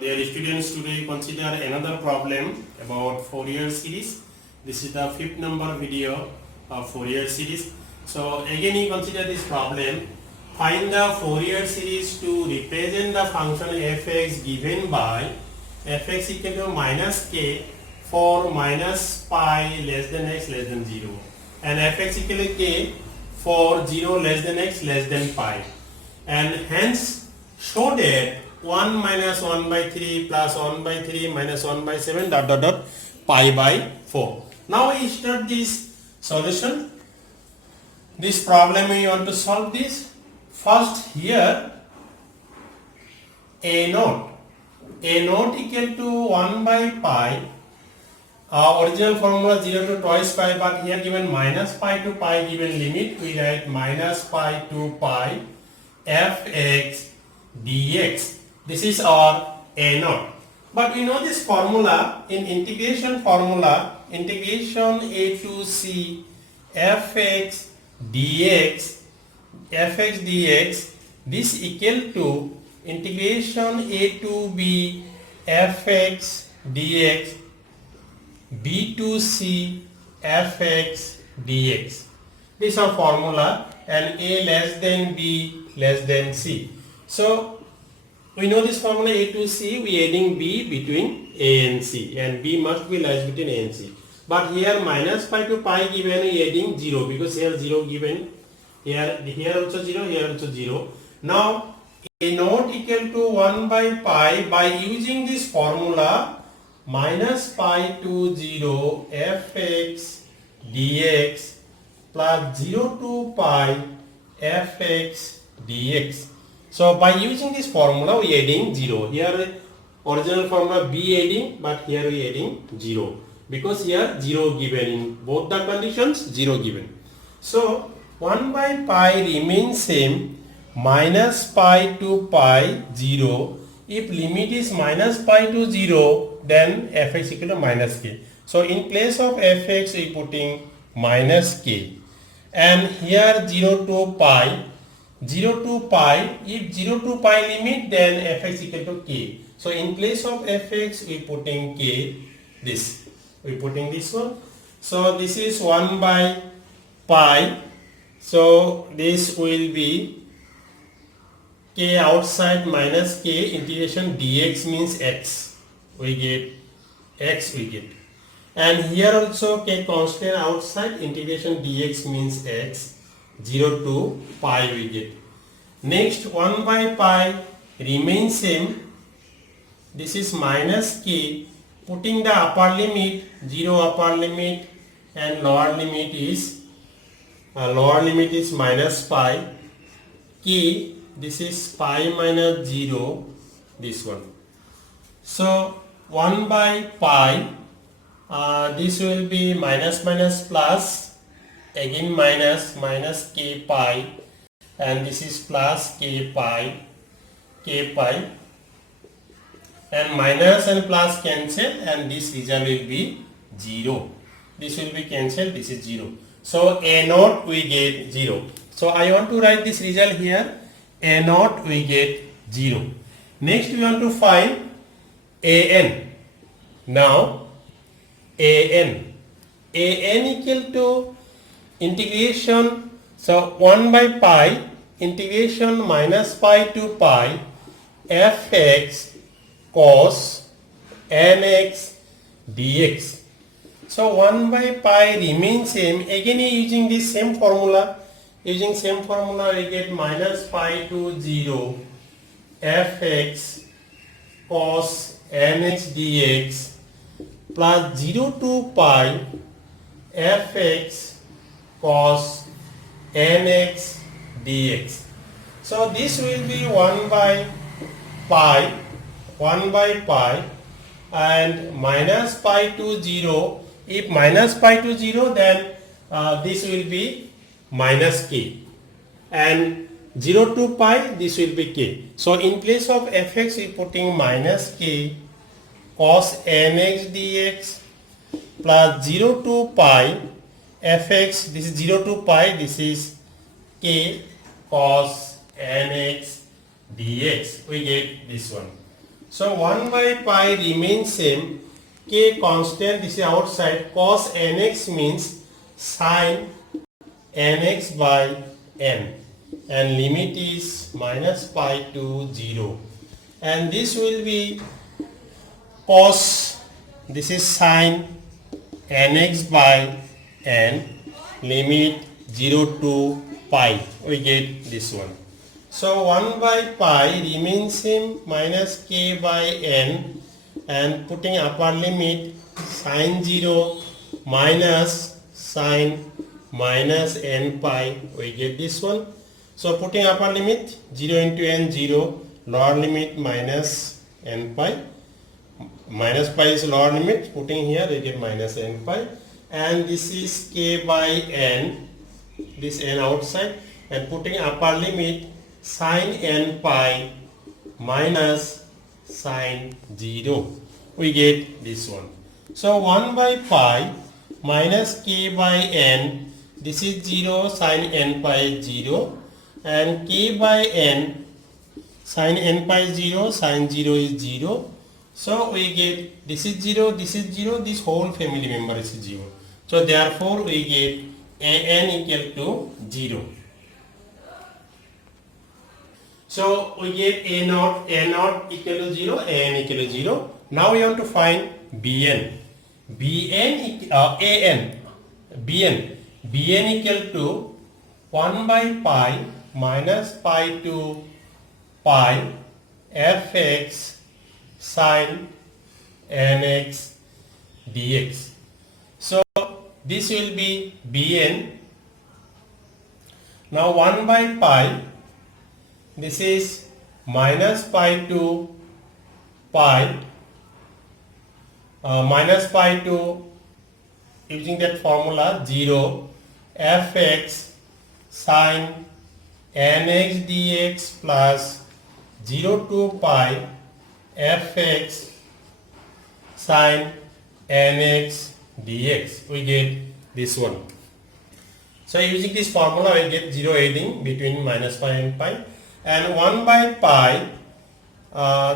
Dear students, today consider another problem about Fourier series. This is the fifth number video of Fourier series. So again you consider this problem. Find the Fourier series to represent the function fx given by fx equal to minus k for minus pi less than x less than 0 and fx equal to k for 0 less than x less than pi, and hence show that 1 minus 1 by 3 plus 1 by 3 minus 1 by 7 dot dot dot pi by 4. Now we start this solution. This problem we want to solve this. First here a naught equal to 1 by pi. Our original formula 0 to twice pi, but here given minus pi to pi given limit, we write minus pi to pi fx dx. This is our a naught. But we know this formula in integration formula, integration a to c fx dx, this equal to integration a to b fx dx, b to c fx dx. This is our formula, and a less than b less than c. So we know this formula a to c, we adding b between a and c, and b must be lies between a and c. But here minus pi to pi given, we adding 0 because here 0 given, here also 0, here also 0. Now a naught equal to 1 by pi, by using this formula minus pi to 0 fx dx plus 0 to pi fx dx. So by using this formula we adding 0. Here original formula b adding, but here we adding 0 because here 0 given, in both the conditions 0 given. So 1 by pi remains same, minus pi to pi 0. If limit is minus pi to 0, then fx equal to minus k. So in place of fx we putting minus k, and here 0 to pi, if 0 to pi limit, then fx equal to k. So in place of fx we putting k, this we putting this one. So this is 1 by pi, so this will be k outside minus k, integration dx means x, we get x we get, and here also k constant outside, integration dx means x, 0 to pi we get. Next 1 by pi remains same, this is minus k, putting the upper limit 0 upper limit, and lower limit is minus pi, k, this is pi minus 0, this one. So 1 by pi, this will be minus minus plus, again minus k pi, and this is plus k pi, and minus and plus cancel, and this result will be 0. This will be cancelled, this is 0. So a naught we get 0. So I want to write this result here, a naught we get 0. Next we want to find an. Now an equal to integration, so 1 by pi, integration minus pi to pi fx cos nx dx. So 1 by pi remains same, again using this same formula, we get minus pi to 0 fx cos nx dx plus 0 to pi fx cos nx dx. So this will be 1 by pi, and minus pi to 0. If minus pi to 0, then this will be minus k, and 0 to pi, this will be k. So in place of fx we putting minus k cos nx dx plus 0 to pi fx, this is 0 to pi, this is k cos nx dx, we get this one. So 1 by pi remains same. K constant, this is outside. Cos nx means sin nx by n, and limit is minus pi to 0, and this will be cos, this is sin nx by n, limit 0 to pi, we get this one. So 1 by pi remains same, minus k by n, and putting upper limit sin 0 minus sin minus n pi, we get this one. So putting upper limit 0 into n 0, lower limit minus n pi, minus pi is lower limit, putting here we get minus n pi, and this is k by n, this n outside, and putting upper limit sin n pi minus sin 0, we get this one. So 1 by pi minus k by n, this is 0, sin n pi is 0, and k by n, sin n pi is 0, sin 0 is 0. So we get this is 0, this is 0, this whole family member is 0. So therefore we get an equal to 0. So we get a naught equal to 0, an equal to 0. Now we want to find bn. bn equal to 1 by pi minus pi to pi fx sin nx dx. So this will be bn. Now 1 by pi, this is minus pi to pi, minus pi to, using that formula, 0 fx sin nx dx plus 0 to pi fx sin nx dx, we get this one. So using this formula we get 0 adding between minus pi and pi, and 1 by pi,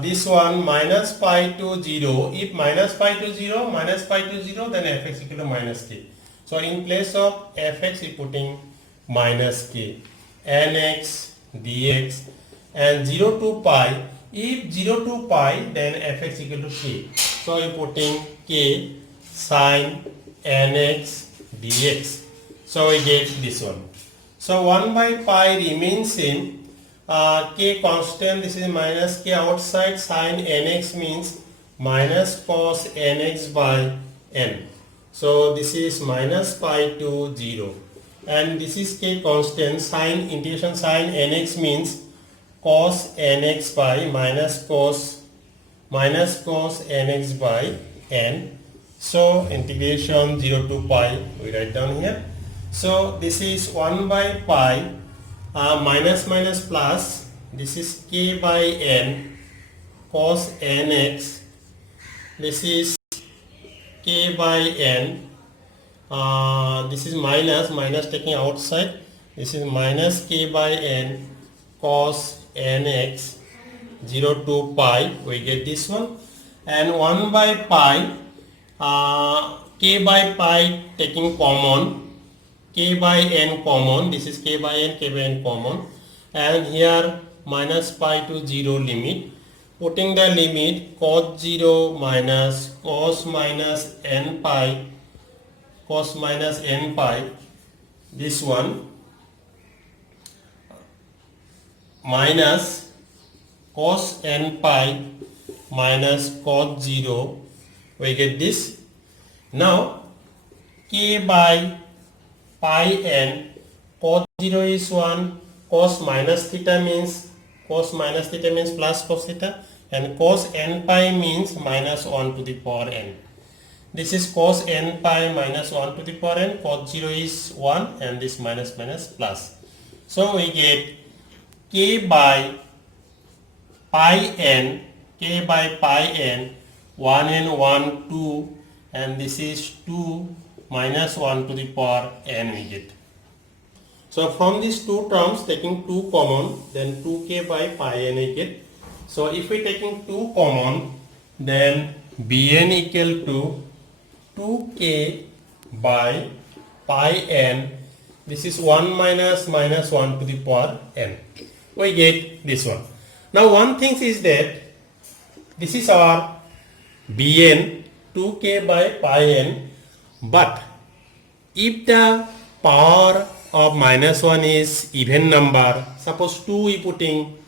this one minus pi to 0, if minus pi to 0, minus pi to 0, then fx equal to minus k. So in place of fx we putting minus k, nx dx, and 0 to pi, if 0 to pi, then fx equal to k. So we putting k sin nx dx. So we get this one. So 1 by pi remains same. K constant, this is minus k outside, sin nx means minus cos nx by n. So this is minus pi to 0, and this is k constant, sin integration sin nx means cos nx by minus cos nx by n. So integration 0 to pi, we write down here. So this is 1 by pi, minus minus plus, this is k by n cos nx, this is k by n, this is minus taking outside, this is minus k by n cos nx, 0 to pi, we get this one, and 1 by pi, k by pi taking common, k by n common, this is k by n common, and here minus pi to 0 limit, putting the limit cos 0 minus cos minus n pi, this one, minus cos n pi minus cos 0, we get this. Now k by pi n, cos 0 is 1, cos minus theta means plus cos theta, and cos n pi means minus 1 to the power n. This is cos n pi minus 1 to the power n, cos 0 is 1, and this minus plus. So we get k by pi n, 1 and 1, 2, and this is 2 minus 1 to the power n we get. So from these two terms, taking 2 common, then 2k by pi n we get. So if we taking 2 common, then Bn equal to 2k by pi n. This is 1 minus 1 to the power n. We get this one. Now one thing is that this is our Bn 2k by pi n, but if the power of minus 1 is even number, suppose 2 we putting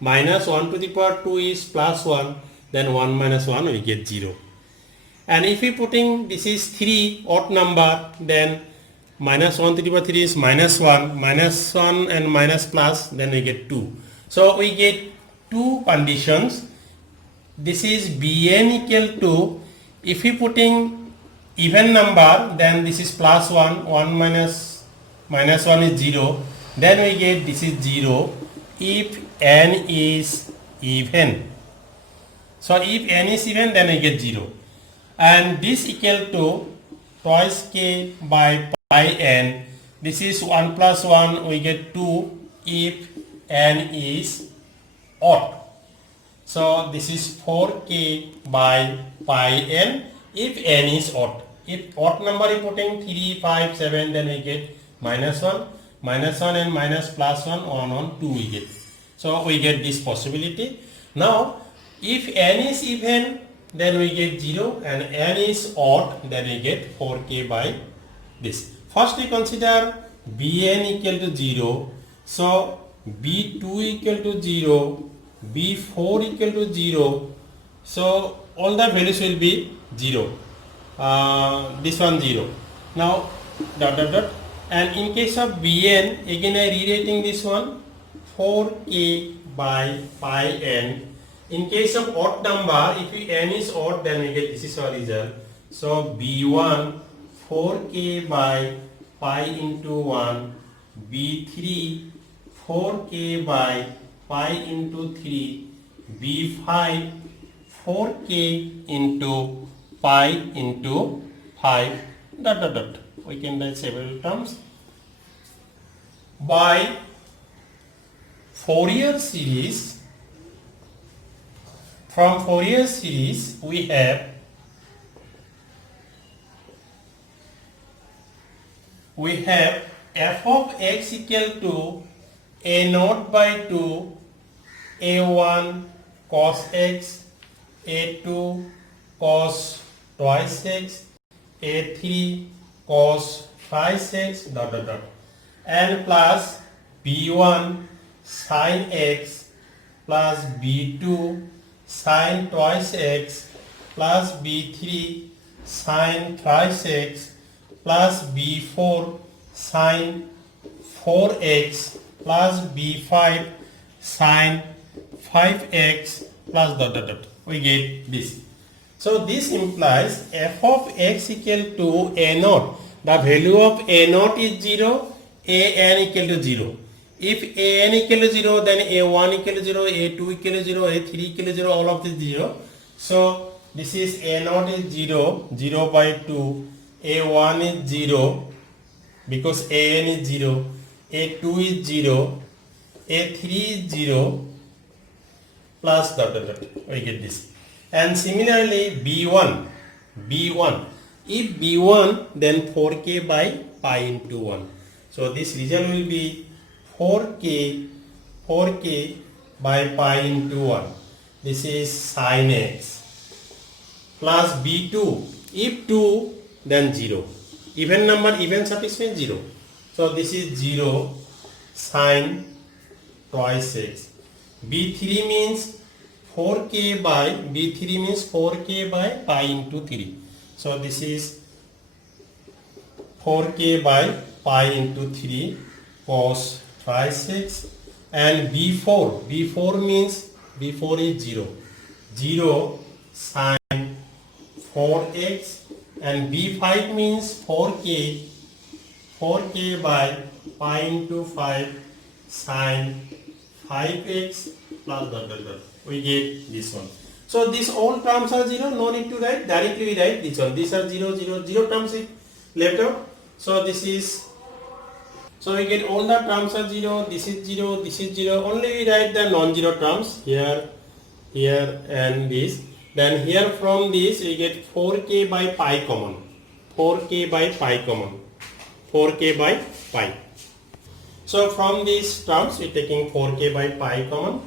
minus 1 to the power 2 is plus 1, then 1 minus 1 we get 0. And if we putting this is 3 odd number, then minus 1 to the power 3 is minus 1 and minus plus, then we get 2. So we get two conditions. This is Bn equal to, if we putting even number, then this is plus 1 minus 1 is 0, then we get this is 0 if n is even. So if n is even, then we get 0, and this equal to twice k by pi n. This is 1 plus 1, we get 2 if n is odd. So this is 4k by pi n if n is odd. If odd number is putting 3, 5, 7, then we get minus 1 and minus plus 1, 1, 2 we get. So we get this possibility. Now if n is even, then we get 0, and n is odd, then we get 4k by this. First we consider Bn equal to 0. So B2 equal to 0, B4 equal to 0. So all the values will be 0. This one 0. Now dot dot dot. And in case of Bn, again I rewriting this one 4k by pi n. In case of odd number, if n is odd, then we get this is our result. So B1 4k by pi into 1, B3 4k by pi into 3, B5 4k into pi into 5 dot dot dot. We can write several terms. By Fourier series, from Fourier series we have f of x equal to a naught by 2 a1 cos x, a2 cos twice x, a3 cos twice x dot dot dot, and plus b1 sin x plus b2 sin twice x plus b3 sin thrice x plus b4 sin 4x plus b5 sin 5x plus dot dot dot. We get this. So this implies f of x equal to a naught. The value of a naught is 0, a n equal to 0. If a n equal to 0, then a1 equal to 0, a2 equal to 0, a3 equal to 0, all of this 0. So this is a naught is 0, 0 by 2, a1 is 0, because an is 0, a2 is 0, a3 is 0, plus dot dot dot. We get this. And similarly b1, if b1, then 4k by pi into 1. So this result will be 4k by pi into 1. This is sin x plus b2. If 2, then 0. Even number, even satisfies 0. So this is 0 sin twice x. b3 means 4k by pi into 3. So this is 4k by pi into 3 cos twice x, and b4 means b4 is 0, 0 sin 4x, and b5 means 4k by pi into 5 sin 5x plus dot dot dot. We get this one. So these all terms are 0, no need to write, directly we write this one. These are 0, 0, 0 terms left out. So this is, so we get all the terms are 0, this is 0, this is 0, only we write the non-zero terms here. here and this. Then here from this we get 4k by pi common. 4k by pi common. 4k by pi. So from these terms we taking 4k by pi common.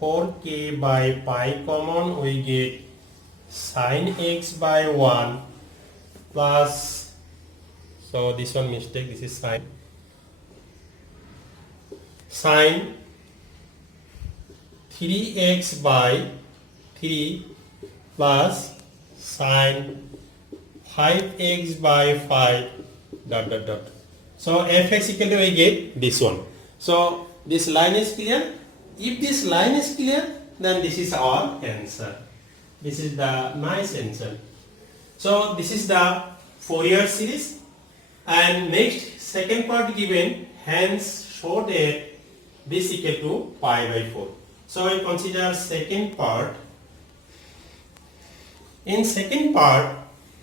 4k by pi common, we get sine x by 1 plus, so this one mistake, this is sine 3x by 3 plus sine 5x by 5 dot dot dot. So fx equal to, we get this one. So this line is clear. If this line is clear, then this is our answer. This is the nice answer. So this is the Fourier series, and next second part given, hence show that this equal to pi by 4. So I consider second part. In second part,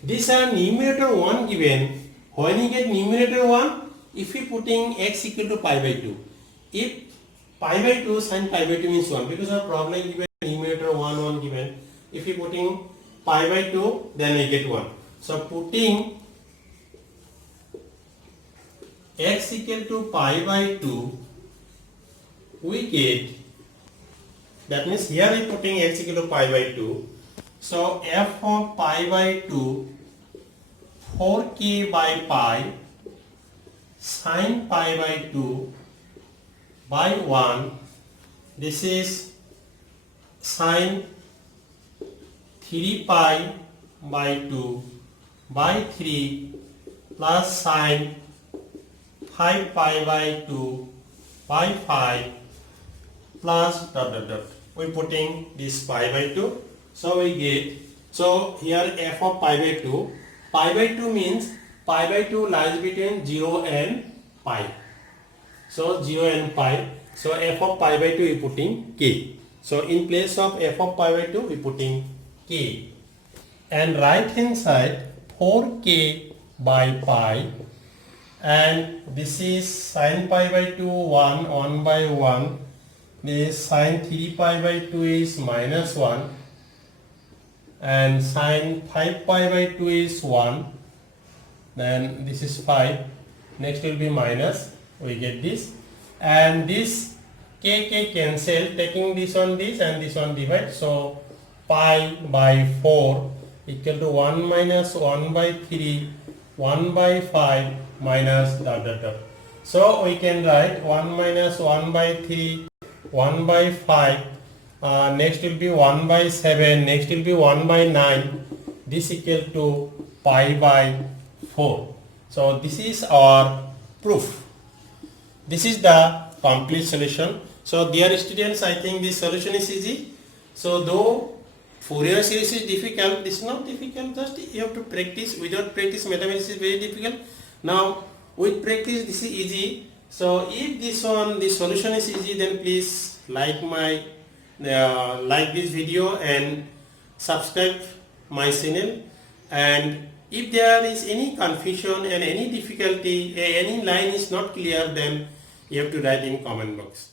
these are numerator 1 given. When you get numerator 1, if we putting x equal to pi by 2, if pi by 2 sin pi by 2 means 1, because our problem given numerator 1 given, if you putting pi by 2, then we get 1. So putting x equal to pi by 2, we get, that means here we putting x equal to pi by 2. So f of pi by 2, 4k by pi sin pi by 2 by 1, this is sin 3 pi by 2 by 3 plus sin 5 pi by 2 by 5 plus dot dot dot. We putting this pi by 2. So we get, so here f of pi by 2. Pi by 2 means pi by 2 lies between 0 and pi. So 0 and pi. So f of pi by 2 we putting k. So in place of f of pi by 2 we putting k. And right hand side 4k by pi. And this is sin pi by 2 1 by 1. This sin 3 pi by 2 is minus 1. And sin 5 pi by 2 is 1. Then this is 5. Next will be minus. We get this. And this k cancel, taking this on this and this one divide. So pi by 4 equal to 1 minus 1 by 3, 1 by 5 minus dot dot dot. So we can write 1 minus 1 by 3, 1 by 5, next will be 1 by 7, next will be 1 by 9, this equal to pi by 4. So this is our proof. This is the complete solution. So dear students, I think this solution is easy. So though Fourier series is difficult, this is not difficult, just you have to practice. Without practice, mathematics is very difficult. Now with practice this is easy. So if this one, the solution is easy, then please like this video and subscribe my channel. And if there is any confusion and any difficulty, any line is not clear, then you have to write in comment box.